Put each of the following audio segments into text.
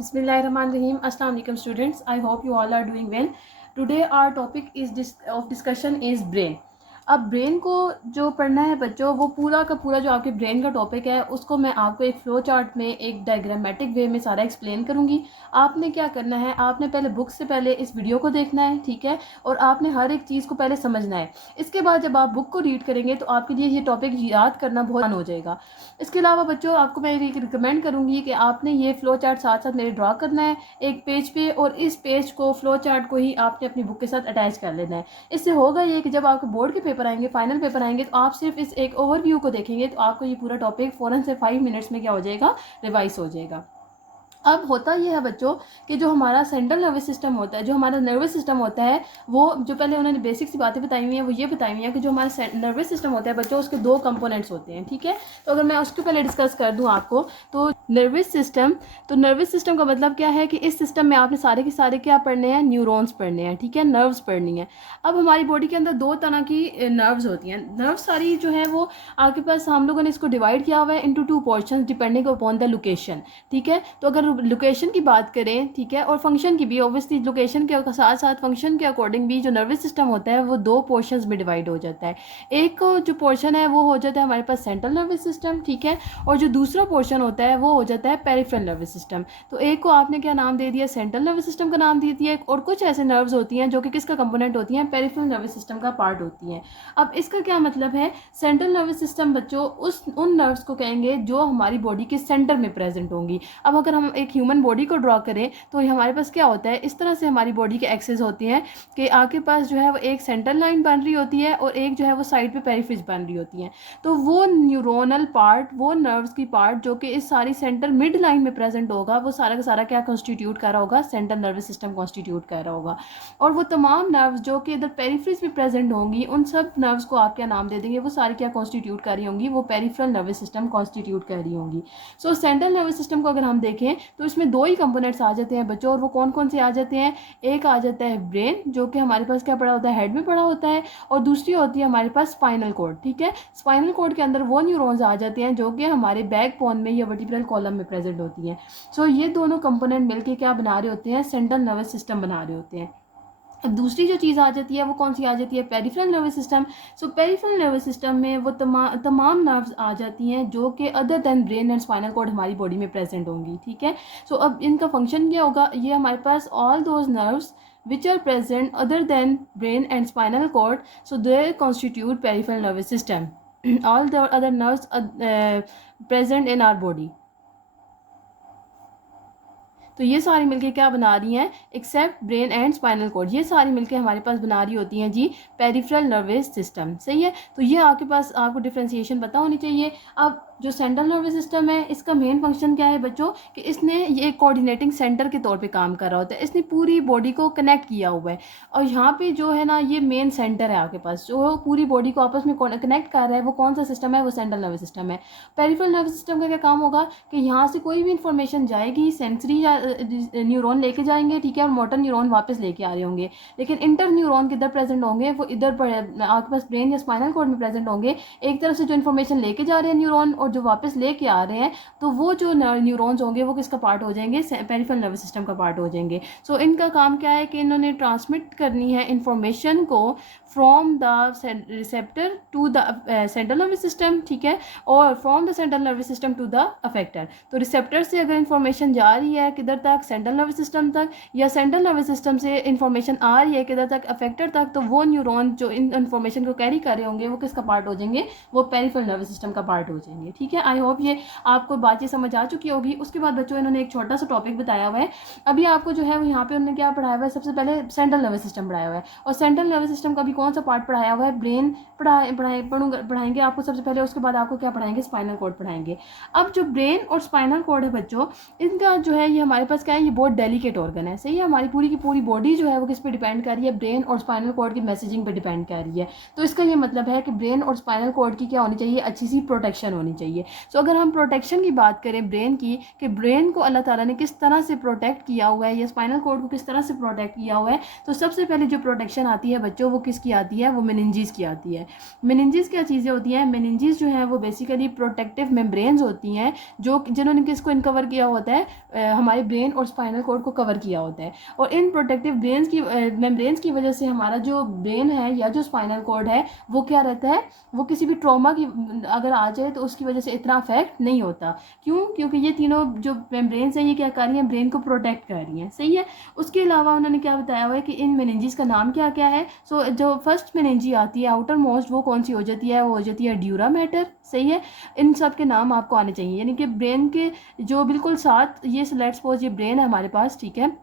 Bismillahirrahmanirrahim. Assalamu alaikum students. I hope you all are doing well. Today our topic of discussion is brain. अब brain को जो पढ़ना है बच्चों, वो पूरा का पूरा जो आपके ब्रेन का टॉपिक है उसको मैं आपको एक फ्लो चार्ट में एक डायग्रामेटिक वे में सारा एक्सप्लेन करूँगी। आपने क्या करना है, आपने पहले बुक से पहले इस वीडियो को देखना है, ठीक है, और आपने हर एक चीज़ को पहले समझना है। इसके बाद जब आप बुक को रीड करेंगे तो आपके लिए ये टॉपिक याद करना बहुत आसान हो जाएगा। इसके अलावा बच्चों आपको मैं रिकमेंड करूँगी कि आपने ये फ्लो चार्ट साथ साथ मेरे ड्रा करना है एक पेज पे, और इस पेज को फ्लो चार्ट को ही आपने अपनी बुक के साथ अटैच कर लेना है। इससे होगा ये कि जब आपके बोर्ड के पेपर आएंगे, फाइनल पेपर आएंगे, तो आप सिर्फ इस एक ओवरव्यू को देखेंगे तो आपको ये पूरा टॉपिक फ़ौरन से 5 मिनट्स में क्या हो जाएगा, रिवाइज हो जाएगा। अब होता यह है बच्चों कि जो हमारा सेंट्रल नर्वस सिस्टम होता है, जो हमारा नर्वस सिस्टम होता है, वो जो पहले उन्होंने बेसिक सी बातें बताई हुई हैं वो ये बताई हुई हैं कि जो हमारा नर्वस सिस्टम होता है बच्चों, उसके 2 कंपोनेंट्स होते हैं, ठीक है। तो अगर मैं उसको पहले डिस्कस कर दूं आपको, तो नर्वस सिस्टम का मतलब क्या है कि इस सिस्टम में आपने सारे के सारे क्या पढ़ने हैं, न्यूरॉन्स पढ़ने हैं, ठीक है, नर्व्स पढ़नी है। अब हमारी बॉडी के अंदर 2 तरह की नर्व्स होती हैं। नर्व्स सारी जो है वो आपके पास, हम लोगों ने इसको डिवाइड किया हुआ है into 2 portion depending upon the location, ठीक है। तो अगर लोकेशन की बात करें, ठीक है, और फंक्शन की भी, ऑब्वियसली लोकेशन के साथ साथ फंक्शन के अकॉर्डिंग भी जो नर्वस सिस्टम होता है वो 2 पोर्शंस में डिवाइड हो जाता है। एक जो पोर्शन है वो हो जाता है हमारे पास सेंट्रल नर्वस सिस्टम, ठीक है, और जो दूसरा पोर्शन होता है वो हो जाता है पेरिफेरल नर्वस सिस्टम। तो एक को आपने क्या नाम दे दिया, सेंट्रल नर्वस सिस्टम का नाम दे दिया, और कुछ ऐसे नर्व्स होती हैं जो कि किसका कंपोनेंट होती हैं, पेरिफेरल नर्वस सिस्टम का पार्ट होती हैं। अब इसका क्या मतलब है, सेंट्रल नर्वस सिस्टम बच्चों उन नर्व्स को कहेंगे जो हमारी बॉडी के सेंटर में प्रेजेंट होंगी। अब अगर हम एक ह्यूमन बॉडी को ड्रॉ करें तो हमारे पास क्या होता है, इस तरह से हमारी बॉडी के एक्सेस होती हैं कि आपके पास जो है वो एक सेंट्रल लाइन बन रही होती है और एक जो है वो साइड पे पेरिफेरल बन रही होती है। तो वो न्यूरोनल पार्ट, वो नर्व्स की पार्ट जो कि इस सारी सेंटर मिड लाइन में प्रेजेंट होगा, वो सारा का सारा क्या कॉन्स्टिट्यूट कर रहा होगा, सेंट्रल नर्वस सिस्टम कॉन्स्टिट्यूट कर रहा होगा। और वो तमाम नर्व्स जो कि इधर पेरिफेरल्स में प्रेजेंट होंगी, उन सब नर्व्स को आप क्या नाम दे देंगे, वो सारी क्या कॉन्स्टिट्यूट कर रही होंगी, वो पेरिफेरल नर्वस सिस्टम कॉन्स्टिट्यूट कर रही होंगी। सो सेंट्रल नर्वस सिस्टम को अगर हम देखें तो इसमें 2 ही कंपोनेंट्स आ जाते हैं बच्चों, और वो कौन कौन से आ जाते हैं, एक आ जाता है ब्रेन जो कि हमारे पास क्या पड़ा होता है, हेड में पड़ा होता है, और दूसरी होती है हमारे पास स्पाइनल कॉर्ड, ठीक है। स्पाइनल कॉर्ड के अंदर वो न्यूरॉन्स आ जाते हैं जो कि हमारे बैक बोन में या वर्टिब्रल कॉलम में प्रेजेंट होती हैं। सो ये दोनों कंपोनेंट मिलकर क्या बना रहे होते हैं, सेंट्रल नर्वस सिस्टम बना रहे होते हैं। अब दूसरी जो चीज़ आ जाती है वो कौन सी आ जाती है, peripheral nervous system. So peripheral nervous system में वो तमाम नर्व्स आ जाती हैं जो कि other than brain and spinal cord हमारी बॉडी में प्रेजेंट होंगी, ठीक है। सो अब इनका फंक्शन क्या होगा, ये हमारे पास all those nerves which are present other than brain and spinal cord, so they constitute peripheral nervous system. All the other nerves present in our body, तो ये सारी मिलके क्या बना रही हैं, except brain and spinal cord, ये सारी मिलके हमारे पास बना रही होती हैं जी पेरिफेरल नर्वस सिस्टम, सही है। तो ये आपके पास आपको डिफ्रेंशिएशन पता होनी चाहिए। अब जो सेंट्रल नर्वस सिस्टम है, इसका मेन फंक्शन क्या है बच्चों, कि इसने ये कोऑर्डिनेटिंग सेंटर के तौर पे काम कर रहा होता है, इसने पूरी बॉडी को कनेक्ट किया हुआ है, और यहाँ पे जो है ना ये मेन सेंटर है आपके पास जो पूरी बॉडी को आपस में कनेक्ट कर रहा है, वो कौन सा सिस्टम है, वो सेंट्रल नर्वस सिस्टम है। पेरिफेरल नर्वस सिस्टम का क्या काम होगा कि यहाँ से कोई भी इंफॉर्मेशन जाएगी, सेंसरी न्यूरॉन लेके जाएंगे, ठीक है, और मोटर न्यूरॉन वापस लेके आ रहे होंगे, लेकिन इंटर न्यूरॉन किधर प्रेजेंट होंगे, वो इधर आपके पास ब्रेन या स्पाइनल कॉर्ड में प्रेजेंट होंगे। एक तरफ से जो इन्फॉर्मेशन लेके जा रहे हैं न्यूरॉन और जो वापस लेके आ रहे हैं, तो वो जो न्यूरॉन्स होंगे वो किसका पार्ट हो जाएंगे, पेरिफेरल नर्वस सिस्टम का पार्ट हो जाएंगे। सो इनका काम क्या है कि इन्होंने ट्रांसमिट करनी है इंफॉर्मेशन को from the receptor to the central nervous system, ठीक है, और from the central nervous system to the effector. तो रिसेप्टर से अगर इंफॉर्मेशन जा रही है किधर तक, सेंट्रल नर्वस सिस्टम तक, या सेंट्रल नर्वस सिस्टम से इंफॉर्मेशन आ रही है किधर तक, अफेक्टर तक, तो वो न्यूरॉन जो इन इंफॉर्मेशन को कैरी कर रहे होंगे वो किसका पार्ट हो जाएंगे, वो पेरिफेरल नर्वस सिस्टम का पार्ट हो जाएंगे, ठीक है। आई होप ये आपको बात ये समझ आ चुकी होगी। उसके बाद बच्चों इन्होंने एक छोटा सा टॉपिक बताया हुआ है अभी आपको, जो है वो यहाँ पे उन्होंने क्या पढ़ाया हुआ है, सबसे पहले सेंट्रल नर्वस सिस्टम पढ़ाया हुआ है, और सेंट्रल नर्वस सिस्टम का भी कौन सा पार्ट पढ़ाया हुआ है, ब्रेन पढ़ाएंगे आपको सबसे पहले, उसके बाद आपको क्या पढ़ाएंगे, स्पाइनल कॉर्ड पढ़ाएंगे। अब जो ब्रेन और स्पाइनल कॉर्ड है बच्चों, इनका जो है ये हमारे पास क्या है, ये बहुत डेलिकेट ऑर्गन है, सही है। हमारी पूरी की पूरी बॉडी जो है वो किस पे डिपेंड कर रही है, ब्रेन और स्पाइनल कॉर्ड की मैसेजिंग पे डिपेंड कर रही है। तो इसका ये मतलब है कि ब्रेन और स्पाइनल कॉर्ड की क्या होनी चाहिए, अच्छी सी प्रोटेक्शन होनी चाहिए। चाहिए। सो अगर हम प्रोटेक्शन की बात करें ब्रेन की, कि ब्रेन को अल्लाह ताला ने किस तरह से प्रोटेक्ट किया हुआ है या स्पाइनल कॉर्ड को किस तरह से प्रोटेक्ट किया हुआ है, तो सबसे पहले जो प्रोटेक्शन आती है बच्चों वो किसकी आती है, वो मेनिंजेस की आती है। मेनिंजेस क्या चीज़ें होती हैं, मेनिंजेस जो है वो बेसिकली प्रोटेक्टिव मेम्ब्रेन्स होती हैं जो जिन्होंने किसको इनकवर किया होता है, हमारे ब्रेन और स्पाइनल कॉर्ड को कवर किया होता है। और इन प्रोटेक्टिव ब्रेन्स की मेम्ब्रेन्स की वजह से हमारा जो ब्रेन है या जो स्पाइनल कॉर्ड है वो क्या रहता है, वो किसी भी ट्रॉमा की अगर आ जाए तो उसकी वजह से इतना अफेक्ट नहीं होता। क्यों? क्योंकि ये तीनों जो मेम्ब्रेन्स हैं ये क्या कर रही हैं, ब्रेन को प्रोटेक्ट कर रही हैं। सही है। उसके अलावा उन्होंने क्या बताया हुआ है कि इन मेनिंजेस का नाम क्या क्या है। सो जो फर्स्ट मेनिंजी आती है आउटर मोस्ट, वो कौन सी हो जाती है, वो हो जाती है ड्यूरा मैटर। सही है। इन सब के नाम आपको आने चाहिए, यानी कि ब्रेन के जो बिल्कुल साथ, ये लेट्स सपोज ये ब्रेन है हमारे पास, ठीक है,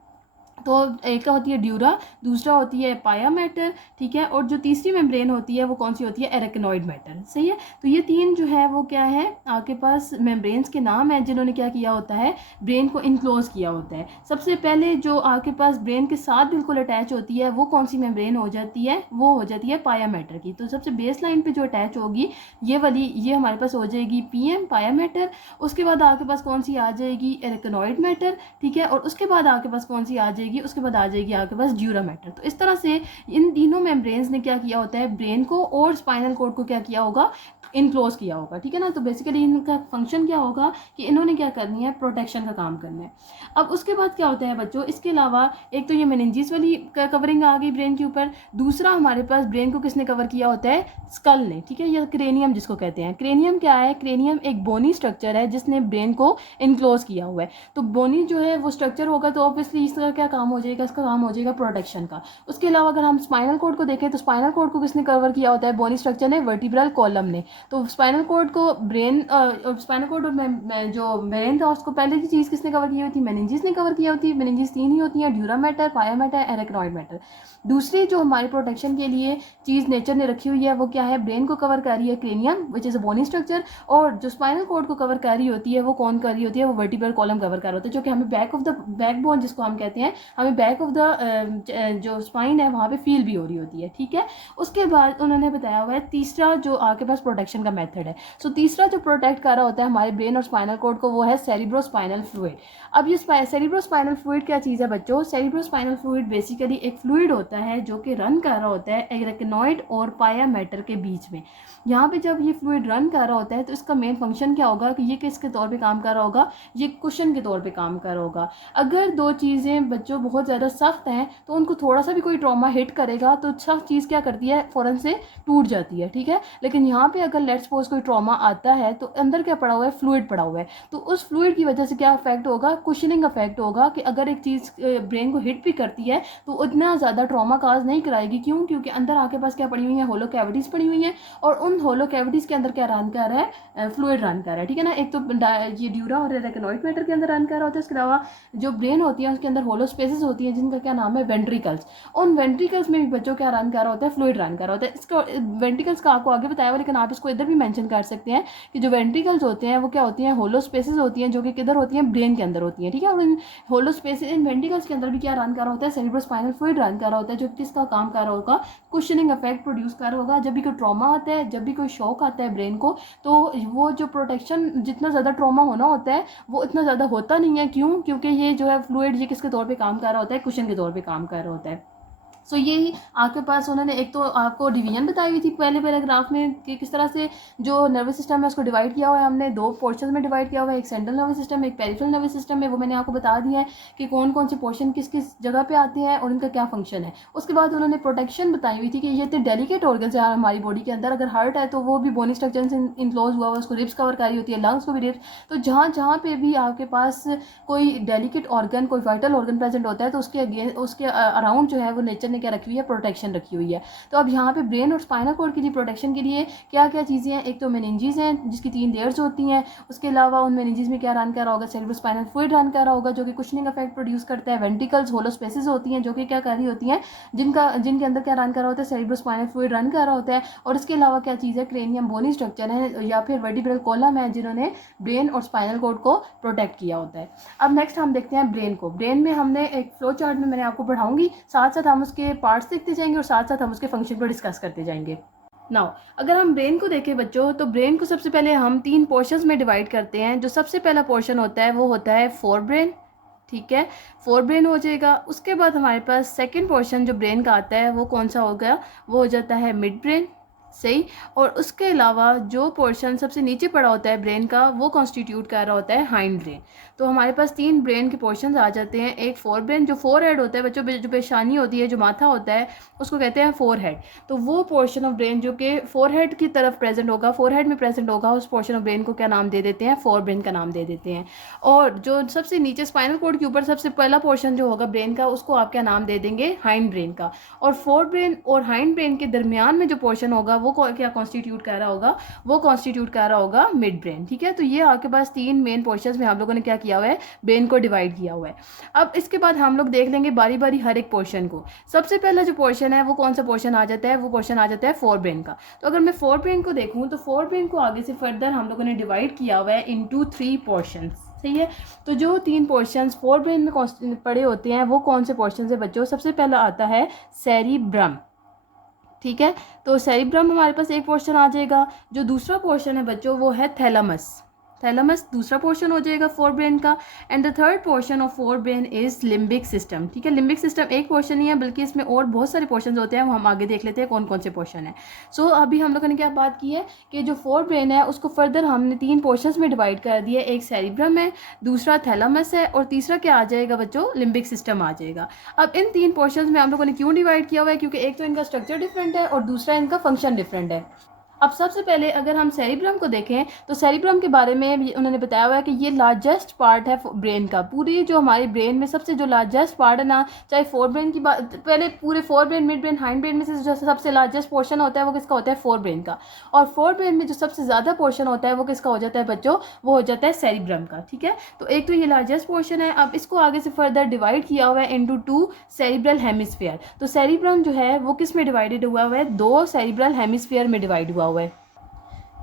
तो एक होती है ड्यूरा, दूसरा होती है पाया मैटर, ठीक है, और जो तीसरी मेम्ब्रेन होती है वो कौन सी होती है, एरेक्नोइड मैटर। सही है। तो ये तीन जो है वो क्या है, आपके पास मेम्ब्रेन्स के नाम है जिन्होंने क्या किया होता है, ब्रेन को इनक्लोज किया होता है। सबसे पहले जो आपके पास ब्रेन के साथ बिल्कुल अटैच होती है वो कौन सी मेम्ब्रेन हो जाती है, वो हो जाती है पाया मैटर की। तो सबसे बेस लाइन पर जो अटैच होगी ये वाली, ये हमारे पास हो जाएगी पीएम, पाया मैटर। उसके बाद आपके पास कौन सी आ जाएगी, एरेक्नोइड मैटर, ठीक है, और उसके बाद आपके पास कौन सी आ जाएगी, उसके बाद आ जाएगी आपके पास ड्यूरा मैटर। तो इस तरह से इन तीनों मेम्ब्रेन्स ने क्या किया होता है, ब्रेन को और स्पाइनल कॉर्ड को क्या किया होगा, इनक्लोज किया होगा। ठीक है ना। तो बेसिकली इनका फंक्शन क्या होगा कि इन्होंने क्या करनी है, प्रोटेक्शन का काम करना है। अब उसके बाद क्या होता है बच्चों, इसके अलावा एक तो ये मेनिंजेस वाली कवरिंग आ गई ब्रेन के ऊपर, दूसरा हमारे पास ब्रेन को किसने कवर किया होता है, स्कल ने। ठीक है, या क्रेनियम जिसको कहते हैं। क्रेनियम क्या है, क्रेनियम एक बोनी स्ट्रक्चर है जिसने ब्रेन को इनक्लोज किया हुआ है। तो बोनी जो है वो स्ट्रक्चर होगा तो ऑब्वियसली इसका क्या काम हो जाएगा, इसका काम हो जाएगा प्रोटेक्शन का। उसके अलावा अगर हम स्पाइनल कॉर्ड को देखें तो स्पाइनल कॉर्ड को किसने कवर किया होता है, बोनी स्ट्रक्चर ने, वर्टिब्रल कॉलम ने। तो स्पाइनल कॉर्ड को ब्रेन, स्पाइनल कॉर्ड और जो ब्रेन था उसको पहले की चीज़ किसने कवर की हुई थी, मेनिंजेस ने कवर किया होती है। मेनिंजेस तीन ही होती हैं, ड्यूरा मैटर, पाया मैटर, एरेक्नोइड मैटर। दूसरी जो हमारी प्रोटेक्शन के लिए चीज़ नेचर ने रखी हुई है वो क्या है, ब्रेन को कवर कर रही है cranium which is a bony structure, और जो स्पाइनल कॉर्ड को कवर कर रही होती है वो कौन कर रही होती है, वो वर्टिब्रल कॉलम कवर कर रहा होता है, जो कि हमें back of the back bone जिसको हम कहते हैं, हमें बैक ऑफ द जो स्पाइन है वहाँ पे फील भी हो रही होती है। ठीक है। उसके बाद उन्होंने बताया हुआ है तीसरा जो आपके पास प्रोटेक्शन का मेथड है। सो तीसरा जो प्रोटेक्ट कर रहा होता है हमारे ब्रेन और स्पाइनल कॉर्ड को वो है सेरिब्रोस्पाइनल फ्लूइड। अब ये सेरिब्रोस्पाइनल फ्लूइड क्या चीज़ है बच्चों, सेरिब्रोस्पाइनल फ्लूइड बेसिकली एक फ्लूइड होता है जो कि रन कर रहा होता है एरेक्नोइड और पाया मैटर के बीच में। यहाँ पे जब ये फ्लूइड रन कर रहा होता है तो इसका मेन फंक्शन क्या होगा कि ये किसके तौर पे काम कर रहा होगा, ये कुशन के तौर पे काम कर रहा होगा। अगर दो चीज़ें बच्चों बहुत ज़्यादा सख्त हैं तो उनको थोड़ा सा भी कोई ट्रॉमा हिट करेगा तो सख्त चीज़ क्या करती है, फ़ौरन से टूट जाती है। ठीक है। लेकिन यहाँ पे अगर लेट्स सपोज कोई ट्रॉमा आता है तो अंदर क्या पड़ा हुआ है, फ्लूइड पड़ा हुआ है, तो उस फ्लूइड की वजह से क्या इफेक्ट होगा, कुशनिंग इफेक्ट होगा कि अगर एक चीज़ ब्रेन को हिट भी करती है तो उतना ज़्यादा ट्रॉमा काज नहीं कराएगी। क्यों? क्योंकि अंदर आके पास क्या पड़ी हुई है, होलो कैविटीज़ पड़ी हुई हैं, और उन होलो कैविटीज़ के अंदर क्या रन कर रहा है, फ्लूइड रन कर रहा है। ठीक है ना। एक तो ये ड्यूरा और एरेक्नोइड मैटर के अंदर रन कर रहा होता है। इसके अलावा जो ब्रेन होती है उसके अंदर होलो स्पेसेस होती हैं जिनका क्या नाम है, वेंट्रिकल्स। उन वेंट्रिकल्स में भी बच्चों क्या रन कर रहा होता है, फ्लूइड रन कर रहा होता है। इसको वेंट्रिकल्स का आपको आगे बताया हुआ, लेकिन आप इसको इधर भी मेंशन कर सकते हैं कि जो वेंट्रिकल्स होते हैं वो क्या होती हैं, होलो स्पेसेस होती हैं जो कि किधर होती हैं, ब्रेन के अंदर होती हैं। ठीक है। और इन होलो स्पेसेस, इन वेंट्रिकल्स के अंदर भी क्या रन कर रहा होता है, सेरिब्रोस्पाइनल फ्लूइड रन कर रहा होता है जो किसका काम कर रहा होगा, कुशनिंग इफेक्ट प्रोड्यूस कर रहा होगा। जब भी कोई ट्रॉमा आता है, जब भी कोई शॉक आता है ब्रेन को, तो वो जो प्रोटेक्शन, जितना ज़्यादा ट्रॉमा होना होता है वो इतना ज़्यादा होता नहीं है। क्यों? क्योंकि ये जो है फ्लूइड ये किसके तौर पे काम कर रहा होता है, कुशन के तौर पे काम कर रहा होता है। सो यही आपके पास उन्होंने एक तो आपको डिवीजन बताई हुई थी पहले पैराग्राफ में कि किस तरह से जो नर्वस सिस्टम है उसको डिवाइड किया हुआ है हमने, दो पोर्शन में डिवाइड किया हुआ है, एक सेंट्रल नर्वस सिस्टम, एक पेरिफेरल नर्वस सिस्टम है। वो मैंने आपको बता दिया है कि कौन कौन से पोर्शन किस किस जगह पे आते हैं और इनका क्या फंक्शन है। उसके बाद उन्होंने प्रोटेक्शन बताई हुई थी कि ये इतने डेलिकेट ऑर्गन्स है हमारी बॉडी के अंदर। अगर हार्ट है तो वो भी बोनी स्ट्रक्चर से इनक्लोज हुआ हुआ, उसको रिब्स कवर करी होती है, लंग्स को भी रिब्स। तो जहाँ जहाँ पे भी आपके पास कोई डेलिकेट ऑर्गन, कोई वाइटल ऑर्गन प्रेजेंट होता है तो उसके अराउंड जो है वो नेचर ने क्या रखी हुई है, प्रोटेक्शन रखी हुई है। तो अब यहाँ पे ब्रेन और स्पाइनल कॉर्ड की प्रोटेक्शन के लिए क्या क्या चीज़ें हैं, एक तो मेनिंजेस हैं जिसकी 3 लेयर्स होती हैं। उसके अलावा उन मेनिंजेस में क्या रन कर रहा होगा, सेरिब्रोस्पाइनल फ्लूइड रन कर रहा होगा जो कि कुशनिंग इफेक्ट प्रोड्यूस करता है। वेंट्रिकल्स, होलो स्पेसेस होती हैं जो कि क्या कर रही होती हैं, जिनके अंदर क्या रन कर रहा होता है, सेरिब्रोस्पाइनल फ्लूइड रन कर रहा होता है। और इसके अलावा क्या चीज़ है, क्रेनियम, बोनी स्ट्रक्चर है या फिर वर्टिब्रल कॉलम है जिन्होंने ब्रेन और स्पाइनल कॉर्ड को प्रोटेक्ट किया होता है। अब नेक्स्ट हम देखते हैं ब्रेन को। ब्रेन में हमने एक फ्लो चार्ट में मैंने आपको पढ़ाऊंगी, साथ साथ हम उसके पार्ट्स देखते जाएंगे और साथ साथ हम उसके फंक्शन को डिस्कस करते जाएंगे। नाउ अगर हम ब्रेन को देखें बच्चों, तो ब्रेन को सबसे पहले हम 3 पोर्शंस में डिवाइड करते हैं। जो सबसे पहला पोर्शन होता है वो होता है फोर ब्रेन, ठीक है, फोर ब्रेन हो जाएगा। उसके बाद हमारे पास सेकंड पोर्शन जो ब्रेन का आता है वो कौन सा होगा, वो हो जाता है मिड ब्रेन, सही। और उसके अलावा जो पोर्शन सबसे नीचे पड़ा होता है ब्रेन का, वो कॉन्स्टिट्यूट कर रहा होता है हाइंड ब्रेन। तो हमारे पास 3 ब्रेन के पोर्शंस आ जाते हैं। एक फोर ब्रेन, जो फोर हेड होता है बच्चों, जो पेशानी होती है, जो माथा होता है, उसको कहते हैं फोर हेड। तो वो पोर्शन ऑफ ब्रेन जो कि फोर हेड की तरफ प्रेजेंट होगा, फोर हेड में प्रेजेंट होगा, उस पोर्शन ऑफ ब्रेन को क्या नाम दे देते हैं, फोर ब्रेन का नाम दे देते हैं। और जो सबसे नीचे स्पाइनल कॉर्ड के ऊपर सबसे पहला पोर्शन जो होगा ब्रेन का, उसको आप क्या नाम दे देंगे, हाइंड ब्रेन का। और फोर ब्रेन और हाइंड ब्रेन के दरमियान में जो पोर्शन होगा वो क्या कॉन्स्टिट्यूट कर रहा होगा, वो कॉन्स्टिट्यूट कर रहा होगा मिड ब्रेन, ठीक है। तो ये आपके पास 3 मेन पोर्शंस में हम लोगों ने क्या किया हुआ है, ब्रेन को डिवाइड किया हुआ है। अब इसके बाद हम लोग देख लेंगे बारी बारी हर एक पोर्शन को। सबसे पहला जो पोर्शन है वो कौन सा पोर्शन आ जाता है, वो पोर्शन आ जाता है फोर ब्रेन का। तो अगर मैं फोर ब्रेन को देखूँ, तो फोर ब्रेन को आगे से फर्दर हम लोगों ने डिवाइड किया हुआ है इनटू 3 पोर्शंस, सही है। तो जो 3 पोर्शंस फोर ब्रेन में पड़े होते हैं वो कौन से पोर्शंस है बच्चों, सबसे पहला आता है सेरिब्रम, ठीक है। तो सेरिब्रम हमारे पास एक पोर्शन आ जाएगा। जो दूसरा पोर्शन है बच्चों वो है थैलेमस, थैलेमस दूसरा पोर्शन हो जाएगा फोर ब्रेन का। And the third portion of fore brain is limbic system, ठीक है। लिम्बिक सिस्टम एक पोर्शन ही है, बल्कि इसमें और बहुत सारे पोर्शन होते हैं, वो हम आगे देख लेते हैं कौन कौन से पोर्शन है। सो अभी हम लोगों ने क्या बात की है कि जो फोर ब्रेन है उसको फर्दर हमने 3 पोर्शंस में डिवाइड कर दिया। एक सेरिब्रम है, दूसरा थैलेमस है, और तीसरा क्या आ जाएगा बच्चों, लिम्बिक सिस्टम आ जाएगा। अब इन 3 पोर्शंस में हम लोगों ने क्यों डिवाइड किया हुआ है, क्योंकि एक तो इनका स्ट्रक्चर डिफरेंट है और दूसरा इनका फंक्शन डिफरेंट है। अब सबसे पहले अगर हम सेरिब्रम को देखें, तो सेरिब्रम के बारे में उन्होंने बताया हुआ है कि ये लार्जेस्ट पार्ट है ब्रेन का। पूरी जो हमारे ब्रेन में सबसे जो लार्जेस्ट पार्ट है ना, चाहे फोर ब्रेन की बात, पहले पूरे fore brain, mid brain, hind brain में से जो सबसे लार्जेस्ट पोर्शन होता है वो किसका होता है, फोर ब्रेन का। और फोर ब्रेन में जो सबसे ज़्यादा पोर्शन होता है वो किसका हो जाता है बच्चों, वो हो जाता है सेरिब्रम का, ठीक है। तो एक तो ये लार्जेस्ट पोर्शन है। अब इसको आगे से फर्दर डिवाइड किया हुआ है इंटू 2 सेरिब्रल हेमिस्फीयर। तो सेरिब्रम जो है वो किस में डिवाइडेड हुआ है, 2 सेरिब्रल हेमिस्फीयर में डिवाइड हुआ है।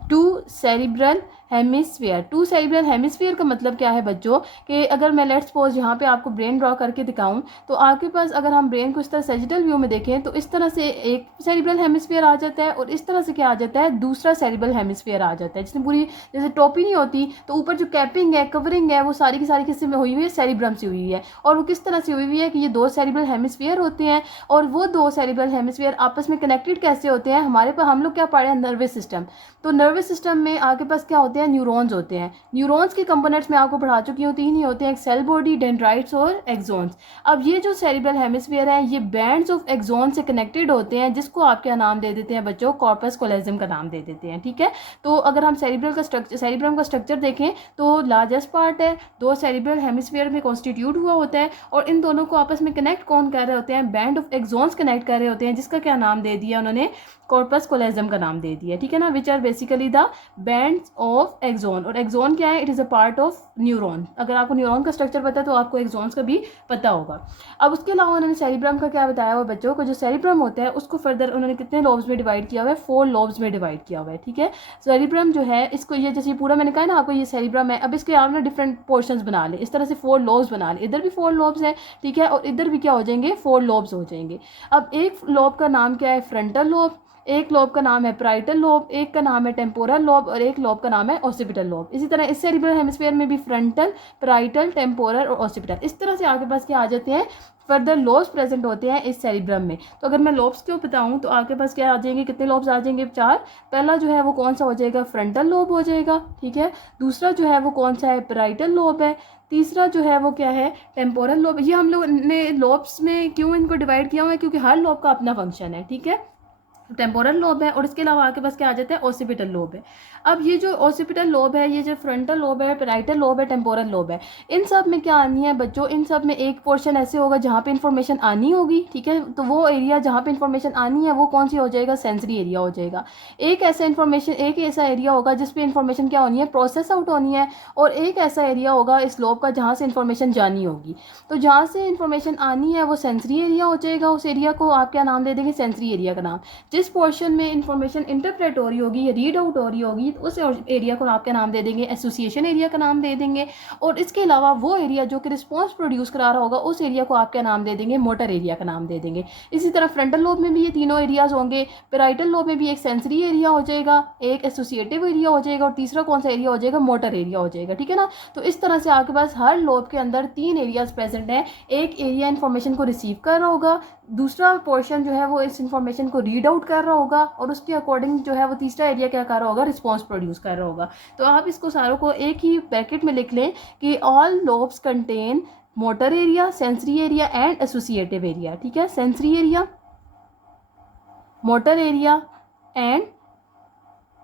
2 सेरिब्रल हेमिस्फीयर। 2 सेरिब्रल हेमिस्फीयर का मतलब क्या है बच्चों, कि अगर मैं लेट्स सपोज यहाँ पे आपको ब्रेन ड्रॉ करके दिखाऊं, तो आपके पास अगर हम ब्रेन को इस तरह सैजिटल व्यू में देखें, तो इस तरह से एक सेरिब्रल हेमिस्फीयर आ जाता है, और इस तरह से क्या आ जाता है, दूसरा सेरिब्रल हेमिस्फीयर आ जाता है, जिसमें पूरी जैसे टोपी नहीं होती, तो ऊपर जो कैपिंग है, कवरिंग है, वो सारी की सारी किससे में हुई हुई है, सेरिब्रम से हुई है। और वो किस तरह से हुई हुई है कि ये 2 सेरिब्रल हेमिस्फीयर होते हैं, और वो 2 सेरिब्रल हेमिस्फीयर आपस में कनेक्टेड कैसे होते हैं, हमारे पास हम लोग क्या पढ़े हैं, नर्वस सिस्टम। तो नर्वस सिस्टम में आपके पास क्या होते हैं, न्यूरॉन्स होते हैं। न्यूरॉन्स के कंपोनेंट्स में आपको पढ़ा चुकी हूँ, 3 ही होते हैं, एक सेल बॉडी, डेंड्राइट्स और एक्सोन्स। अब ये जो सेरिब्रल हेमिस्फीयर है, ये बैंड्स ऑफ एक्सोन से कनेक्टेड होते हैं, जिसको आप क्या नाम दे देते हैं बच्चों, कॉर्पस कोलोजम का नाम दे देते हैं, ठीक है। तो अगर हम सेरिब्रम का स्ट्रक्चर देखें, तो लार्जेस्ट पार्ट है, 2 सेरिब्रल हेमिस्फीयर में कॉन्स्टिट्यूट हुआ होता है, और इन दोनों को आपस में कनेक्ट कौन कर रहे होते हैं, बैंड ऑफ एक्सोन्स कनेक्ट कर रहे होते हैं, जिसका क्या नाम दे दिया उन्होंने, कॉर्पस कोलोजम का नाम दे दिया, ठीक है ना, which are basically the bands of axon. और एक्सोन क्या है, it is a part of neuron. अगर आपको न्यूरॉन का स्ट्रक्चर पता है तो आपको एक्सोन्स का भी पता होगा। अब उसके अलावा उन्होंने सेरिब्रम का क्या बताया हुआ बच्चों को, जो सेरिब्रम होता है उसको फर्दर उन्होंने कितने लोब्स में डिवाइड किया हुआ है, 4 लोब्स में डिवाइड किया हुआ है, ठीक है। सेरिब्रम जो है, इसको ये जैसे पूरा मैंने कहा ना आपको, ये सेरिब्रम है। अब इसके आपने डिफरेंट पोर्शंस बना ले, इस तरह से 4 लोब्स बना ले, इधर भी 4 लोब्स हैं, ठीक है, और इधर भी क्या हो जाएंगे, 4 लोब्स हो जाएंगे। अब एक लोब का नाम क्या है, फ्रंटल लोब, एक लोब का नाम है प्राइटल लोब, एक का नाम है टेम्पोरल लोब, और एक लोब का नाम है ऑसिपिटल लोब। इसी तरह इस सेरिब्रल हेमिस्फीयर में भी फ्रंटल, प्राइटल, टेम्पोरल और ऑसिपिटल, इस तरह से आपके पास क्या आ जाते हैं, फर्दर लोब्स प्रेजेंट होते हैं इस सेरिब्रम में। तो अगर मैं लोब्स क्यों बताऊं, तो आपके पास क्या आ जाएंगे, कितने लोब्स आ जाएंगे, 4। पहला जो है वो कौन सा हो जाएगा, फ्रंटल लोब हो जाएगा, ठीक है। दूसरा जो है वो कौन सा है, प्राइटल लोब है। तीसरा जो है वो क्या है, टेम्पोरल लोब। ये हम लोग ने लोब्स में क्यों इनको डिवाइड किया हुआ है, क्योंकि हर लोब का अपना फंक्शन है, ठीक है। टेम्पोरल लोब है, और इसके अलावा आपके पास क्या आ जाता है, ओसिपिटल लोब है। अब ये जो ओसिपिटल लोब है, ये जो फ्रंटल लोब है, पैराइटल लोब है, टेम्पोरल लोब है, इन सब में क्या आनी है बच्चों, इन सब में एक पोर्शन ऐसे होगा जहाँ पे इन्फॉर्मेशन आनी होगी, ठीक है। तो वो एरिया जहाँ पे इन्फॉर्मेशन आनी है वो कौन सी हो जाएगा, सेंसरी एरिया हो जाएगा। एक ऐसा एरिया होगा जिस पे इन्फॉर्मेशन क्या होनी है, प्रोसेस आउट होनी है, और एक ऐसा एरिया होगा इस लोब का जहाँ से इन्फॉर्मेशन जानी होगी। तो जहाँ से इन्फॉर्मेशन आनी है वो सेंसरी एरिया हो जाएगा, उस एरिया को आप क्या नाम दे देंगे, सेंसरी एरिया का नाम। जिस पोर्शन में इंफॉर्मेशन इंटरप्रेट हो रही होगी या रीड आउट हो रही होगी तो उस एरिया को आप क्या नाम दे देंगे, एसोसिएशन एरिया का नाम दे देंगे। और इसके अलावा वो एरिया जो कि रिस्पॉन्स प्रोड्यूस करा रहा होगा उस एरिया को आप क्या नाम दे देंगे, मोटर एरिया का नाम दे देंगे। इसी तरह फ्रंटल लोब में भी ये तीनों एरियाज होंगे। पैराइटल लोब में भी एक सेंसरी एरिया हो जाएगा, एक एसोसिएटिव एरिया हो जाएगा और तीसरा कौन सा एरिया हो जाएगा, मोटर एरिया हो जाएगा। ठीक है ना। तो इस तरह से आपके पास हर लोब के अंदर 3 एरियाज प्रेजेंट हैं। एक एरिया इन्फॉर्मेशन को रिसीव कर रहा होगा, दूसरा पोर्शन जो है वो इस इंफॉर्मेशन को रीड आउट कर रहा होगा और उसके अकॉर्डिंग जो है वो तीसरा एरिया क्या कर रहा होगा, रिस्पॉन्स प्रोड्यूस कर रहा होगा। तो आप इसको सारों को एक ही ब्रैकेट में लिख लें कि all lobes contain motor area, sensory area and associative area. ठीक है, sensory area, motor area and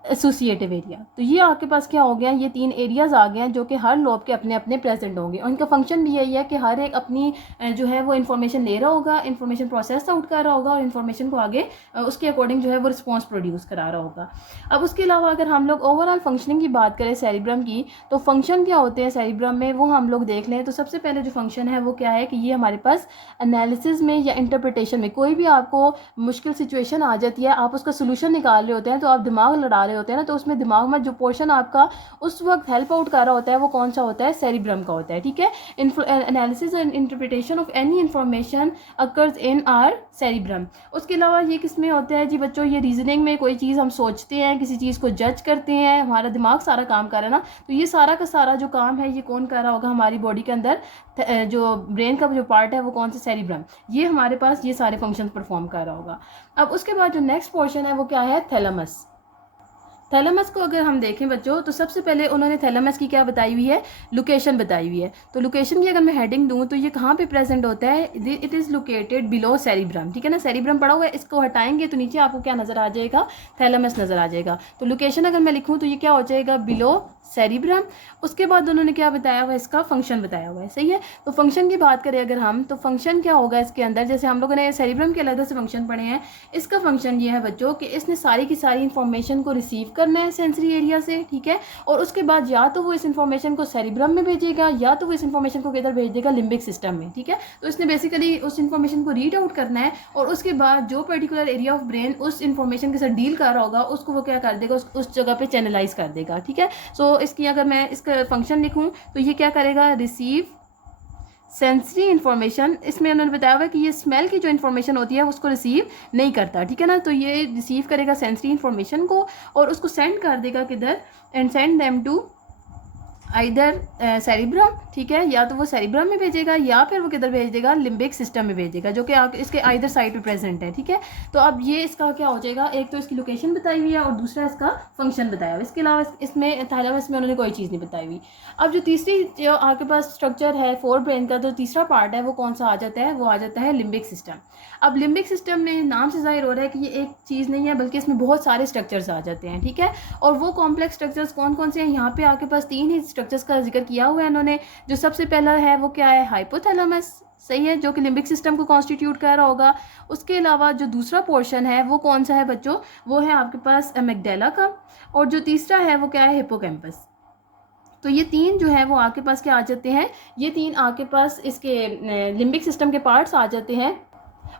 associative area. तो ये आपके पास क्या हो गया, ये 3 एरियाज आ गए हैं जो कि हर लोब के अपने अपने प्रेजेंट होंगे और इनका फंक्शन भी यही है कि हर एक अपनी जो है वो इन्फॉर्मेशन ले रहा होगा, इन्फॉर्मेशन प्रोसेस आउट कर रहा होगा और इन्फॉर्मेशन को आगे उसके अकॉर्डिंग जो है वो रिस्पॉन्स प्रोड्यूस करा रहा होगा। अब उसके अलावा अगर हम लोग ओवरऑल फंक्शनिंग की बात करें सेरिब्रम की, तो फंक्शन क्या होते हैं सेरिब्रम में वो हम लोग देख लें। तो सबसे पहले जो फंक्शन है वो क्या है कि ये हमारे पास एनालिसिस में या इंटरप्रिटेशन में कोई भी आपको मुश्किल सिचुएशन आ जाती है, आप उसका सोल्यूशन निकाल रहे होते हैं, तो आप दिमाग लड़ा रहे होते हैं ना, तो उसमें दिमाग में जो पोर्शन आपका उस वक्त हेल्प आउट कर रहा होता है वो कौन सा होता है, सेरिब्रम का होता है। ठीक है, analysis and interpretation of any information occurs in are cerebrum. उसके अलावा ये किस में होता है जी बच्चों, ये रीजनिंग में कोई चीज़ हम सोचते हैं, किसी चीज़ को जज करते हैं, हमारा दिमाग सारा काम कर रहा है ना, तो ये सारा का सारा जो काम है ये कौन कर रहा होगा हमारी बॉडी के अंदर, जो ब्रेन का जो पार्ट है वो कौन सा, सेरिब्रम। ये हमारे पास ये सारे फंक्शन परफॉर्म कर रहा होगा। अब उसके बाद जो नेक्स्ट पोर्शन है वो क्या है, थैलेमस। थैलेमस को अगर हम देखें बच्चों तो सबसे पहले उन्होंने थैलेमस की क्या बताई हुई है, लोकेशन बताई हुई है। तो लोकेशन की अगर मैं हेडिंग दूं तो ये कहाँ पे प्रेजेंट होता है, it is located below cerebrum. ठीक है ना, सेरिब्रम पड़ा हुआ है, इसको हटाएंगे तो नीचे आपको क्या नज़र आ जाएगा, थैलेमस नज़र आ जाएगा। तो लोकेशन अगर मैं लिखूँ तो ये क्या हो जाएगा, बिलो सेरिब्रम। उसके बाद उन्होंने क्या बताया हुआ है, इसका फंक्शन बताया हुआ है। सही है, तो फंक्शन की बात करें अगर हम, तो फंक्शन क्या होगा इसके अंदर, जैसे हम लोगों ने सेरिब्रम के अलग से फंक्शन पढ़े हैं, इसका फंक्शन ये है बच्चों कि इसने सारी की सारी इंफॉर्मेशन को रिसीव करना है सेंसरी एरिया से। ठीक है, और उसके बाद या तो वो इस इंफॉर्मेशन को सेरिब्रम में भेजेगा या तो वो इस इंफॉर्मेशन को किधर भेज देगा, लिम्बिक सिस्टम में। ठीक है, तो इसने बेसिकली उस इंफॉर्मेशन को रीड आउट करना है और उसके बाद जो पर्टिकुलर एरिया ऑफ ब्रेन उस इंफॉर्मेशन के साथ डील कर रहा होगा उसको वो क्या कर देगा, उस जगह पे चैनलाइज कर देगा। ठीक है, सो इसकी अगर मैं इसका फंक्शन लिखूं तो ये क्या करेगा, रिसीव सेंसरी इन्फॉर्मेशन। इसमें उन्होंने बताया हुआ है कि ये स्मेल की जो इन्फॉर्मेशन होती है उसको रिसीव नहीं करता। ठीक है ना, तो ये रिसीव करेगा सेंसरी इन्फॉर्मेशन को और उसको सेंड कर देगा किधर, and send them to either cerebrum. ठीक है, या तो वो सेरिब्रम में भेजेगा या फिर वो किधर भेज देगा, लिम्बिक सिस्टम में भेज देगा, जो कि इसके आइदर साइड पे प्रेजेंट है। ठीक है, तो अब ये इसका क्या हो जाएगा, एक तो इसकी लोकेशन बताई हुई है और दूसरा इसका फंक्शन बताया हुआ है। इसके अलावा इसमें थैलेमस में उन्होंने कोई चीज़ नहीं बताई हुई। अब जो तीसरी जो आपके पास स्ट्रक्चर है फोर ब्रेन का, जो तीसरा पार्ट है वो कौन सा आ जाता है, वो आ जाता है लिम्बिक सिस्टम। अब लिम्बिक सिस्टम में नाम से जाहिर हो रहा है कि ये एक चीज़ नहीं है बल्कि इसमें बहुत सारे स्ट्रक्चर्स आ जाते हैं। ठीक है, और वो कॉम्प्लेक्स स्ट्रक्चर्स कौन कौन से हैं, यहाँ पे आपके पास 3 ही स्ट्रक्चर्स का जिक्र किया हुआ है इन्होंने। जो सबसे पहला है वो क्या है, हाइपोथैलेमस। सही है, जो कि लिम्बिक सिस्टम को कॉन्स्टिट्यूट कर रहा होगा। उसके अलावा जो दूसरा पोर्शन है वो कौन सा है बच्चों, वो है आपके पास एमिग्डाला का, और जो तीसरा है वो क्या है, हिप्पोकैम्पस। तो ये 3 जो है वो आपके पास क्या आ जाते हैं, ये 3 आपके पास इसके लिम्बिक सिस्टम के पार्ट्स आ जाते हैं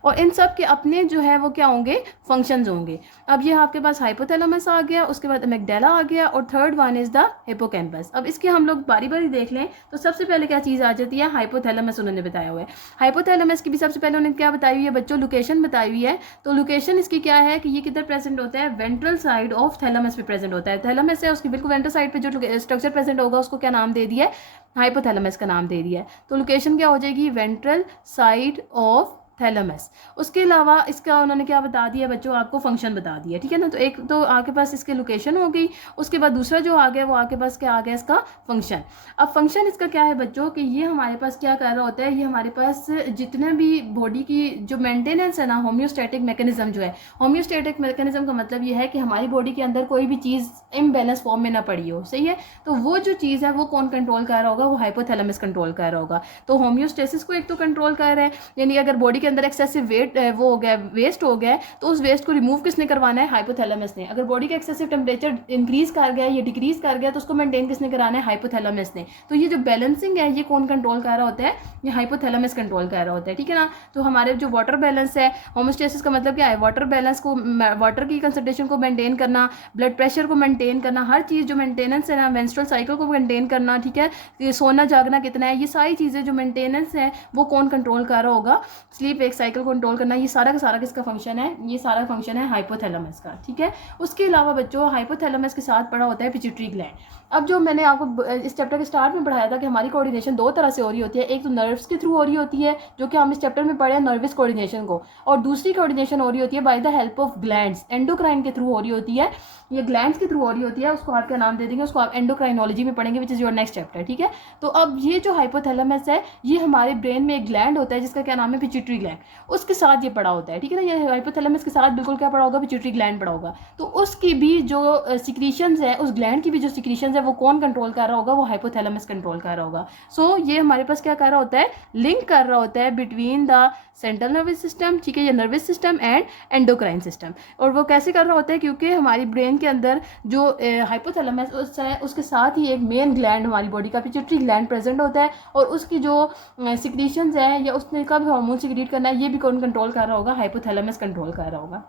और इन सब के अपने जो है वो क्या होंगे, फंक्शंस होंगे। अब ये आपके पास हाइपोथैलेमस आ गया, उसके बाद एमिग्डाला आ गया और third one is the hippocampus. अब इसके हम लोग बारी बारी देख लें तो सबसे पहले क्या चीज़ आ जाती है, हाइपोथैलेमस उन्होंने बताया हुआ है। हाइपोथैलेमस की भी सबसे पहले उन्होंने क्या बताई हुई है बच्चों, लोकेशन बताई हुई है। तो लोकेशन इसकी क्या है कि ये किधर प्रेजेंट होता है, वेंट्रल साइड ऑफ थैलेमस पे प्रेजेंट होता है। थैलेमस है उसकी बिल्कुल वेंट्रल साइड पे जो स्ट्रक्चर प्रेजेंट होगा उसको क्या नाम दे दिया है, हाइपोथैलेमस का नाम दे दिया है। तो लोकेशन क्या हो जाएगी, वेंट्रल साइड ऑफ थैलेमस। उसके अलावा इसका उन्होंने क्या बता दिया बच्चों, आपको फंक्शन बता दिया। ठीक है ना, तो एक तो आपके पास इसके लोकेशन हो गई, उसके बाद दूसरा जो आ गया वो आपके पास क्या आ गया, इसका फंक्शन। अब फंक्शन इसका क्या है बच्चों कि ये हमारे पास क्या कर रहा होता है, ये हमारे पास जितने भी बॉडी की जो मेंटेनेंस है ना, होम्योस्टैटिक मैकेनिज्म जो है, होम्योस्टैटिक मैकेनिज्म का मतलब ये है कि हमारी बॉडी के अंदर कोई भी चीज़ इम्बैलेंस फॉर्म में ना पड़ी हो। सही है, तो वो जो चीज़ है वो कौन कंट्रोल कर रहा होगा, वो हाइपोथैलेमस कंट्रोल कर रहा होगा। तो होम्योस्टेसिस को एक तो कंट्रोल कर रहा है, यानी अगर बॉडी के अंदर एक्सेसिव वेट वो हो गया, वेस्ट हो गया है, तो उस वेस्ट को रिमूव किसने करवाना है? हाइपोथैलेमस ने। अगर बॉडी का एक्सेसिव टेम्परेचर इंक्रीज कर गया या डिक्रीज कर गया तो उसको मेंटेन किसने कराना है? हाइपोथैलेमस ने। तो ये जो बैलेंसिंग है ये कौन कंट्रोल कर रहा होता है? ये हाइपोथैलेमस कंट्रोल कर रहा होता है, ठीक है ना। तो हमारे जो वाटर बैलेंस है, होमोस्टेसिस का मतलब क्या है? वाटर बैलेंस को, वाटर की कंसंट्रेशन को मेंटेन करना, ब्लड प्रेशर को मेंटेन करना, हर चीज़ जो मेंटेनेंस है ना, मेंस्ट्रुअल साइकिल को मेंटेन करना, ठीक है, सोना जागना कितना है, ये सारी चीज़ें जो मेंटेनेंस है वो कौन कंट्रोल कर रहा होगा? स्लीप वेक साइकिल कंट्रोल करना, ये सारा का सारा किसका फंक्शन है? ये सारा फंक्शन है हाइपोथैलेमस का, ठीक है। उसके अलावा बच्चों हाइपोथैलेमस के साथ पड़ा होता है पिट्यूटरी ग्लैंड। अब जो मैंने आपको इस चैप्टर के स्टार्ट में पढ़ाया था कि हमारी कोऑर्डिनेशन दो तरह से हो रही होती है, एक तो नर्व्स के थ्रू हो रही होती है जो कि हम इस चैप्टर में पढ़े हैं नर्वस कोऑर्डिनेशन को, और दूसरी कोऑर्डिनेशन हो रही होती है by the help of glands, endocrine के थ्रू हो रही होती है, ये ग्लैंड्स के थ्रू हो रही होती है, उसको आपका नाम दे देंगे, उसको आप एंडोक्राइनोलॉजी में पढ़ेंगे which is your next chapter, ठीक है। तो अब ये जो हाइपोथैलेमस है ये हमारे ब्रेन में एक ग्लैंड होता है जिसका क्या नाम है? पिट्यूटरी ग्लैंड, उसके साथ ये पड़ा होता है, ठीक है ना। ये हाइपोथैलेमस के साथ बिल्कुल क्या पड़ा होगा? पिट्यूटरी ग्लैंड पड़ा होगा। तो उसकी भी जो सिक्रीशंस है, उस ग्लैंड की भी जो सिक्रीशंस है वो कौन कंट्रोल कर रहा होगा? वो हाइपोथैलेमस कंट्रोल कर रहा होगा। सो ये हमारे पास क्या कर रहा होता है? लिंक कर रहा होता है between the central nervous system, ठीक है, या nervous system and endocrine system. और वो कैसे कर रहा होता है? क्योंकि हमारी ब्रेन के अंदर जो हाइपोथैलेमस है उसके साथ ही एक मेन ग्लैंड हमारी बॉडी का पिट्यूटरी ग्लैंड प्रेजेंट होता है, और उसकी जो सिक्रीशंस है या उसने कब हार्मोन सिक्रीट करना है ये भी कौन कंट्रोल कर रहा होगा? हाइपोथैलेमस कंट्रोल कर रहा होगा।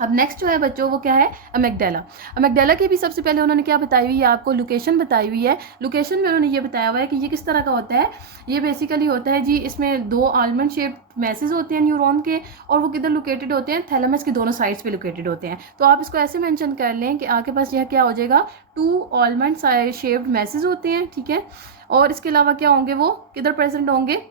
अब नेक्स्ट जो है बच्चों वो क्या है? अमेगडाला। अमेगडाला की भी सबसे पहले उन्होंने क्या बताई हुई है? आपको लोकेशन बताई हुई है। लोकेशन में उन्होंने ये बताया हुआ है कि ये किस तरह का होता है। ये बेसिकली होता है जी, इसमें दो आलमंड शेप मैसेज होते हैं न्यूरॉन के, और वो किधर लोकेटेड होते हैं? थैलेमस के दोनों साइड्स पे लोकेटेड होते हैं। तो आप इसको ऐसे मेंशन कर लें कि आपके पास यह क्या हो जाएगा? टू आलमंड शेप्ड मैसेज होते हैं, ठीक है। और इसके अलावा क्या होंगे? वो किधर प्रेजेंट होंगे?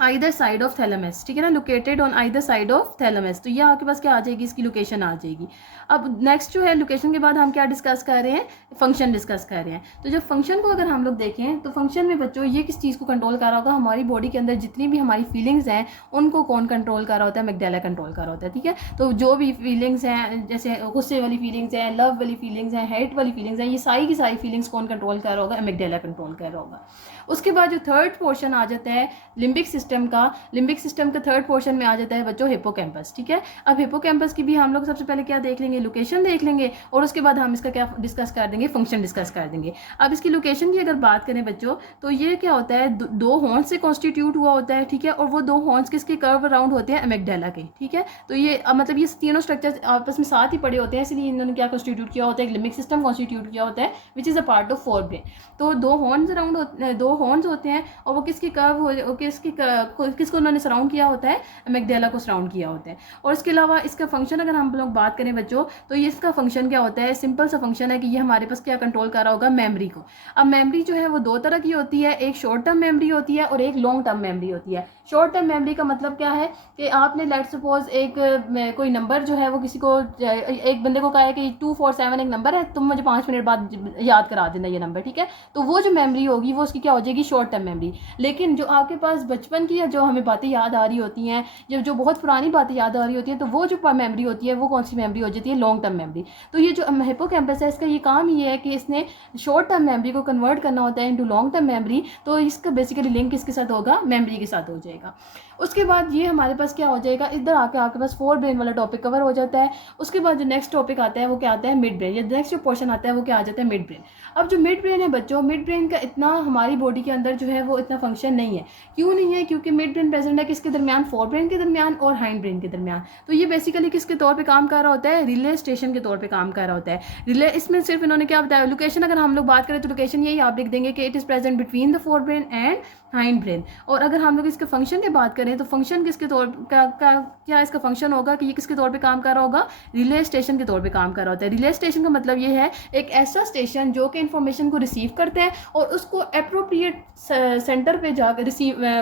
आइदर साइड ऑफ थैलेमस, ठीक है ना, located on either side of thalamus. तो ये आपके पास क्या आ जाएगी? इसकी लोकेशन आ जाएगी। अब नेक्स्ट जो है लोकेशन के बाद हम क्या डिस्कस कर रहे हैं? फंक्शन डिस्कस कर रहे हैं। तो जब फंक्शन को अगर हम लोग देखें तो फंक्शन में बच्चों ये किस चीज़ को कंट्रोल कर रहा होगा? हमारी बॉडी के अंदर जितनी भी हमारी फीलिंग्स हैं उनको कौन कंट्रोल कर रहा होता है? अमेगडाला कंट्रोल कर रहा होता है, ठीक है। तो जो भी फीलिंग्स हैं, जैसे गुस्से वाली फीलिंग्स हैं, लव वाली फीलिंग्स हैं, हेट वाली फीलिंग्स हैं, ये सारी की सारी फीलिंग्स कौन कंट्रोल कर रहा होगा? अमेगडाला कंट्रोल कर रहा होगा। उसके बाद जो थर्ड पोर्शन आ जाता है लिम्बिक सिस्टम का, लिम्बिक सिस्टम का थर्ड पोर्शन में आ जाता है बच्चों हिप्पोकैम्पस, ठीक है। अब हिप्पोकैम्पस की भी हम लोग सबसे पहले क्या देख लेंगे? लोकेशन देख लेंगे, और उसके बाद हम इसका क्या डिस्कस कर देंगे? फंक्शन डिस्कस कर देंगे। अब इसकी लोकेशन की अगर बात करें बच्चों तो ये क्या होता है? दो हॉर्न्स से कॉन्स्टिट्यूट हुआ होता है, ठीक है, और वो दो हॉर्न्स किसके कर्व अराउंड होते हैं? अमेगडाला के, ठीक है। तो ये मतलब ये तीनों स्ट्रक्चर आपस में साथ ही पड़े होते हैं, इसलिए इन्होंने क्या कॉन्स्टिट्यूट किया होता है? एक लिम्बिक सिस्टम कॉन्स्टिट्यूट किया होता है विच is a part of fore brain. तो दो हॉर्न्स होते हैं, और वो किसकी कर्व हो, किसको उन्होंने सराउंड किया होता है? अमेगडाला को सराउंड किया होता है। और इसके अलावा इसका फंक्शन अगर हम लोग बात करें बच्चों तो ये इसका फंक्शन क्या होता है? सिंपल सा फंक्शन है कि ये हमारे पास क्या कंट्रोल कर रहा होगा? मेमोरी को। अब मेमोरी जो है वो दो तरह की होती है, एक शॉर्ट टर्म मेमोरी होती है और एक लॉन्ग टर्म मेमोरी होती है। शॉर्ट टर्म मेमोरी का मतलब क्या है कि आपने लेट सपोज एक कोई नंबर जो है वो किसी को, एक बंदे को कहा है कि 247 एक नंबर है, तुम मुझे 5 मिनट बाद याद करा देना ये नंबर, ठीक है। तो वो जो मेमोरी होगी वो उसकी क्या हो जाएगी? Short term memory. लेकिन जो आपके पास बचपन की जो हमें बातें याद आ रही होती हैं, जो बहुत पुरानी बातें याद आ रही होती हैं, तो वो जो मेमोरी होती है वो कौन सी मेमोरी हो जाती है? Long term memory. तो ये जो हिप्पोकैम्पस है इसका ये काम ये है कि इसने शॉर्ट टर्म मेमोरी को कन्वर्ट करना होता है इनटू लॉन्ग टर्म मेमोरी। तो इसका बेसिकली लिंक किसके साथ होगा? मेमोरी के साथ हो जाएगा। उसके बाद ये हमारे पास क्या हो जाएगा? इधर आके आपके पास फोर ब्रेन वाला टॉपिक कवर हो जाता है। उसके बाद जो नेक्स्ट टॉपिक आता है वो क्या आता है? Mid brain. या नेक्स्ट जो पोर्शन आता है वो क्या आ जाता है? Mid brain. अब जो मिड ब्रेन है बच्चों, मिड ब्रेन का इतना हमारी बॉडी के अंदर जो है वो इतना फंक्शन नहीं है। क्यों नहीं है? क्योंकि मिड ब्रेन प्रेजेंट है किसके दरमियान? फोर ब्रेन के दरमियान और हाइंड ब्रेन के दरमियान। तो ये बेसिकली किसके तौर पे काम कर रहा होता है? रिले स्टेशन के तौर पे काम कर रहा होता है। रिले इसमें सिर्फ इन्होंने क्या बताया? लोकेशन अगर हम लोग बात करें तो लोकेशन यही आप लिख देंगे कि it is present between the fore brain and hind brain. और अगर हम लोग इसके फंक्शन की बात करें तो फंक्शन किसके तौर क्या इसका फंक्शन होगा कि ये किसके तौर पे काम कर रहा होगा? रिले स्टेशन के तौर पे काम कर रहा होता है। रिले स्टेशन का मतलब ये है एक ऐसा स्टेशन जो कि इन्फॉर्मेशन को रिसीव करता है और उसको अप्रोप्रिएट सेंटर पे जाकर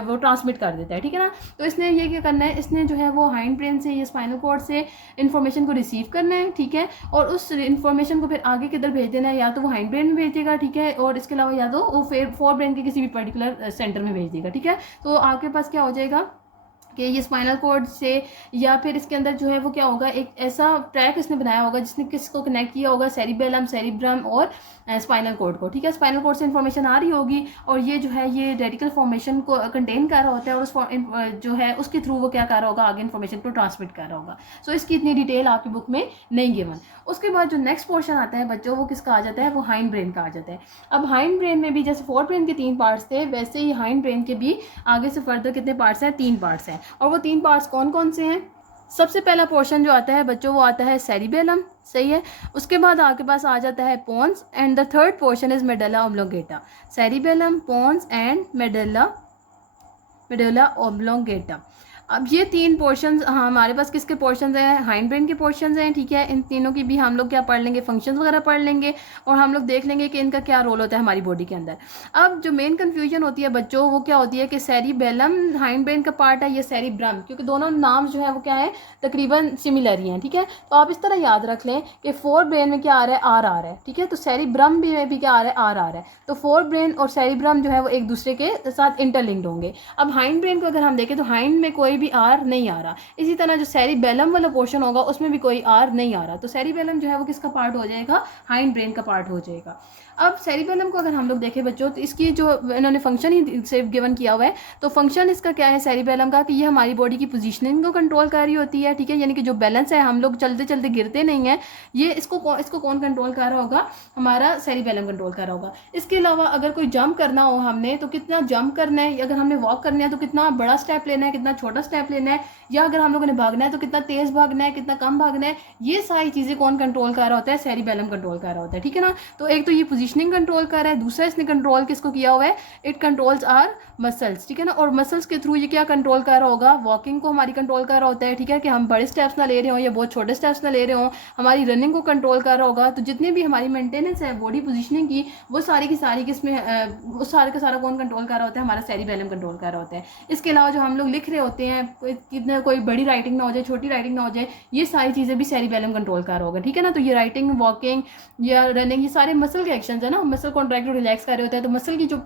वो ट्रांसमिट कर देता है, ठीक है ना। तो इसने ये क्या करना है? इसने जो है वो हाइंड ब्रेन से या स्पाइनल कॉर्ड से इन्फॉर्मेशन को रिसीव करना है, ठीक है, और उस इन्फॉर्मेशन को फिर आगे किधर भेज देना है? या तो वो हाइंड ब्रेन में भेज देगा, ठीक है, और इसके अलावा या तो वो फिर फोर ब्रेन के किसी भी पर्टिकुलर सेंटर में भेज देगा, ठीक है। तो आपके पास क्या हो जाएगा? कि ये स्पाइनल कॉर्ड से या फिर इसके अंदर जो है वो क्या होगा, एक ऐसा ट्रैक इसने बनाया होगा जिसने किसको कनेक्ट किया होगा, सेरिबेलम, सेरिब्रम और स्पाइनल कॉर्ड को, ठीक है। स्पाइनल कॉर्ड से इन्फॉर्मेशन आ रही होगी और ये जो है ये रेडिकल फॉर्मेशन को कंटेन कर रहा होता है और उस जो है उसके थ्रू वो क्या कर रहा होगा, आगे इन्फॉर्मेशन को ट्रांसमिट कर रहा होगा। सो इसकी इतनी डिटेल आपकी बुक में नहीं गिवन। उसके बाद जो नेक्स्ट पोर्शन आता है बच्चों, वो किसका आ जाता है, वो हाइंड ब्रेन का आ जाता है। अब हाइंड ब्रेन में भी जैसे फोर ब्रेन के 3 पार्ट्स थे, वैसे ही हाइंड ब्रेन के भी आगे से फर्दर कितने पार्ट्स हैं, 3 पार्ट्स हैं। और वो 3 पार्ट्स कौन कौन से हैं? सबसे पहला पोर्शन जो आता है बच्चों वो आता है सेरिबेलम, सही है। उसके बाद आपके पास आ जाता है pons and the third portion is medulla oblongata. Cerebellum, pons and medulla oblongata. अब ये 3 पोर्शंस हमारे पास किसके पोर्शंस हैं, हाइंड ब्रेन के पोर्शंस हैं, ठीक है। इन तीनों की भी हम लोग क्या पढ़ लेंगे, फंक्शंस वगैरह पढ़ लेंगे और हम लोग देख लेंगे कि इनका क्या रोल होता है हमारी बॉडी के अंदर। अब जो मेन कन्फ्यूजन होती है बच्चों वो क्या होती है कि सेरिबेलम हाइंड ब्रेन का पार्ट है, ये सेरिब्रम, क्योंकि दोनों नाम जो है वो क्या है, तकरीबन सिमिलर ही हैं, ठीक है। तो आप इस तरह याद रख लें कि 4 ब्रेन में क्या आ रहा है, आर आ रहा है, ठीक है। तो सेरिब्रम में भी क्या आ रहा है, आर आ रहा है। तो 4 ब्रेन और सेरिब्रम जो है वो एक दूसरे के साथ इंटरलिंक्ड होंगे। अब हाइंड ब्रेन को अगर हम देखें तो हाइंड में कोई भी आर नहीं आ रहा। इसी तरह जो सेरिबेलम वाला पोर्शन होगा उसमें भी कोई आर नहीं आ रहा। तो सेरिबेलम जो है वो किसका पार्ट हो जाएगा, हाइंड ब्रेन का पार्ट हो जाएगा। अब सेरिबेलम को अगर हम लोग देखें बच्चों तो इसकी जो इन्होंने फंक्शन ही सिर्फ गिवन किया हुआ है, तो फंक्शन इसका क्या है सेरिबेलम का, कि ये हमारी बॉडी की पोजीशनिंग को कंट्रोल कर रही होती है, ठीक है। यानी कि जो बैलेंस है, हम लोग चलते चलते गिरते नहीं है, ये इसको कौन कंट्रोल कर रहा होगा, हमारा सेरिबेलम कंट्रोल कर रहा होगा। इसके अलावा अगर कोई जंप करना हो हमने तो कितना जंप करना है, अगर हमने वॉक करना है तो कितना बड़ा स्टेप लेना है, कितना छोटा स्टेप लेना है, या अगर हम लोगों ने भागना है तो कितना तेज भागना है, कितना कम भागना है, ये सारी चीज़ें कौन कंट्रोल कर रहा होता है, सेरिबेलम कंट्रोल कर रहा होता है, ठीक है ना। तो एक तो ये पोजीशनिंग कंट्रोल कर रहा है, दूसरा इसने कंट्रोल किसको किया हुआ है, इट कंट्रोल्स आर मसल्स, ठीक है ना। और मसल्स के थ्रू ये क्या कंट्रोल कर रहा होगा, वॉकिंग को हमारी कंट्रोल कर रहा होता है, ठीक है, कि हम बड़े स्टेप्स ना ले रहे हो या बहुत छोटे स्टेप्स ना ले रहे हो, हमारी रनिंग को कंट्रोल कर रहा होगा। तो जितनी भी हमारी मेंटेनेंस है बॉडी पोजीशनिंग की, वो सारी की सारी किसमें वो सारे का सारा कौन कंट्रोल कर रहा होता है, हमारा सेरिबेलम कंट्रोल कर रहा होता है। इसके अलावा जो हम लोग लिख रहे होते हैं, कितना कोई बड़ी राइटिंग ना हो जाए, छोटी राइटिंग ना हो जाए, ये सारी चीज़ें भी सेरिबेलम कंट्रोल कर रहा होगा, ठीक है ना। तो ये राइटिंग, वॉकिंग या रनिंग, ये सारे मसल के एक्शन है ना, मसल कॉन्ट्रैक्ट और रिलैक्स कर रहे होते हैं। तो मसल की जो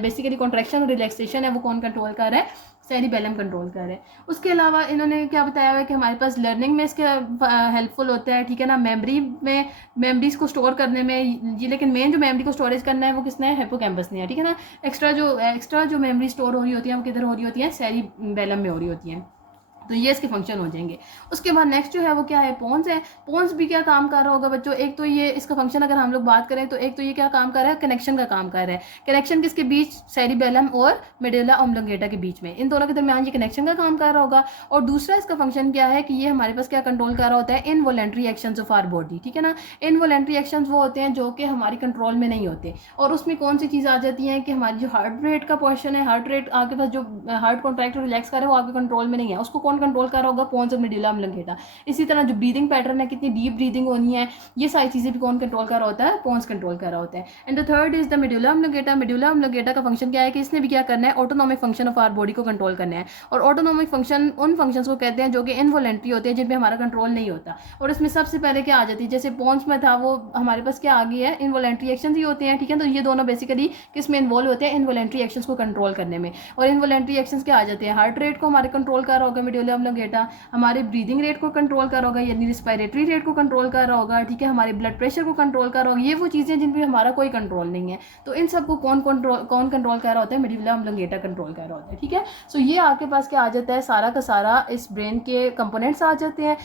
बेसिकली कॉन्ट्रैक्शन और रिलैक्सेशन है वो कौन कंट्रोल कर रहा है, सेरिबेलम कंट्रोल कर रहे हैं। उसके अलावा इन्होंने क्या बताया हुआ है कि हमारे पास लर्निंग में इसके हेल्पफुल होता है, ठीक है ना। मेमोरी में, मेमोरीज को स्टोर करने में ये, लेकिन मेन जो मेमोरी को स्टोरेज करना है वो किसने है, हिप्पोकैम्पस ने है, ठीक है ना। एक्स्ट्रा जो मेमोरी स्टोर हो रही होती है वो किधर हो रही होती है, सेरिबेलम में हो रही होती है। तो ये इसके फंक्शन हो जाएंगे। उसके बाद नेक्स्ट जो है वो क्या है, पोन्स है। पोन्स भी क्या काम कर रहा होगा बच्चों, एक तो ये इसका फंक्शन अगर हम लोग बात करें तो एक तो ये क्या काम कर रहा है, कनेक्शन का काम कर रहा है। कनेक्शन किसके बीच, सेरिबेलम और मेडुला ऑब्लोंगेटा के बीच में, इन दोनों के दरमियान ये कनेक्शन का काम कर रहा होगा। और दूसरा इसका फंक्शन क्या है कि ये हमारे पास क्या कंट्रोल कर रहा होता है, involuntary actions of our body, ठीक है ना। इनवॉलेंट्री एक्शंस वो होते हैं जो कि हमारी कंट्रोल में नहीं होते। और उसमें कौन सी चीज़ आ जाती है कि हमारी जो हार्ट रेट का पोर्शन है, हार्ट रेट आपके पास जो हार्ट कॉन्ट्रैक्ट और रिलैक्स कर रहा है वो आपके कंट्रोल में नहीं है, उसको कौन कंट्रोल कर रहा होगा, पोन्स और मेडुला ऑब्लोंगेटा। इसी तरह जो ब्रीदिंग पैटर्न है, कितनी डीप ब्रीदिंग होनी है, ये सारी चीज़ें भी कौन कंट्रोल कर रहा होता है, पोन्स कंट्रोल कर रहा होता है। And the third is the medulla oblongata. Medulla oblongata का फंक्शन क्या है कि इसने भी क्या करना है, autonomic function of our body को कंट्रोल करना है। और ऑटोनॉमिक फंक्शन उन फंक्शंस को कहते हैं जो कि इनवॉलेंट्री होते हैं, जिन पे हमारा कंट्रोल नहीं होता। और इसमें सबसे पहले क्या आ जाती है, जैसे पोन्स में था वो हमारे पास क्या आ गई है, इनवॉलेंट्री एक्शन ही होते हैं, ठीक है। तो ये दोनों बेसिकली किस में इन्वॉल्व होते हैं, इनवॉलेंट्री एक्शंस को कंट्रोल करने में। और इनवॉलेंट्री एक्शंस क्या आ जाते हैं, हार्ट रेट को हमारे कंट्रोल कर रहा होगा मेडुला ऑब्लोंगेटा, हमारे ब्रीदिंग रेट को कंट्रोल कर रहा होगा, यानी रिस्पायरेटरी रेट को कंट्रोल कर रहा होगा, ठीक है, हमारे ब्लड प्रेशर को कंट्रोल कर रहा होगा। ये वो चीज़ें जिन पे हमारा कोई कंट्रोल नहीं है। तो इन सबको कौन कंट्रोल कर रहा होता है, मेडुला ऑब्लोंगेटा कंट्रोल कर रहा होता है, ठीक है। सो ये आपके पास क्या आ जाता है, सारा का सारा इस ब्रेन के कंपोनेंट्स आ जाते हैं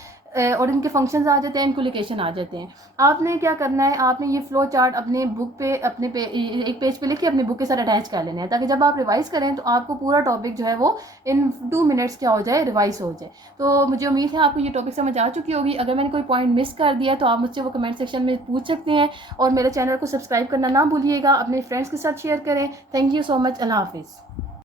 और इनके फंक्शंस आ जाते हैं, इनको लोकेशन आ जाते हैं। आपने क्या करना है, आपने ये फ्लो चार्ट अपने बुक पे एक पेज पे लिख के अपने बुक के साथ अटैच कर लेना है, ताकि जब आप रिवाइज करें तो आपको पूरा टॉपिक जो है वो इन 2 मिनट्स क्या हो जाए, रिवाइज हो जाए। तो मुझे उम्मीद है आपको ये टॉपिक समझ आ चुकी होगी। अगर मैंने कोई पॉइंट मिस कर दिया तो आप मुझसे वो कमेंट सेक्शन में पूछ सकते हैं। और मेरे चैनल को सब्सक्राइब करना ना भूलिएगा, अपने फ्रेंड्स के साथ शेयर करें। Thank you so much. अल्लाह हाफिज़।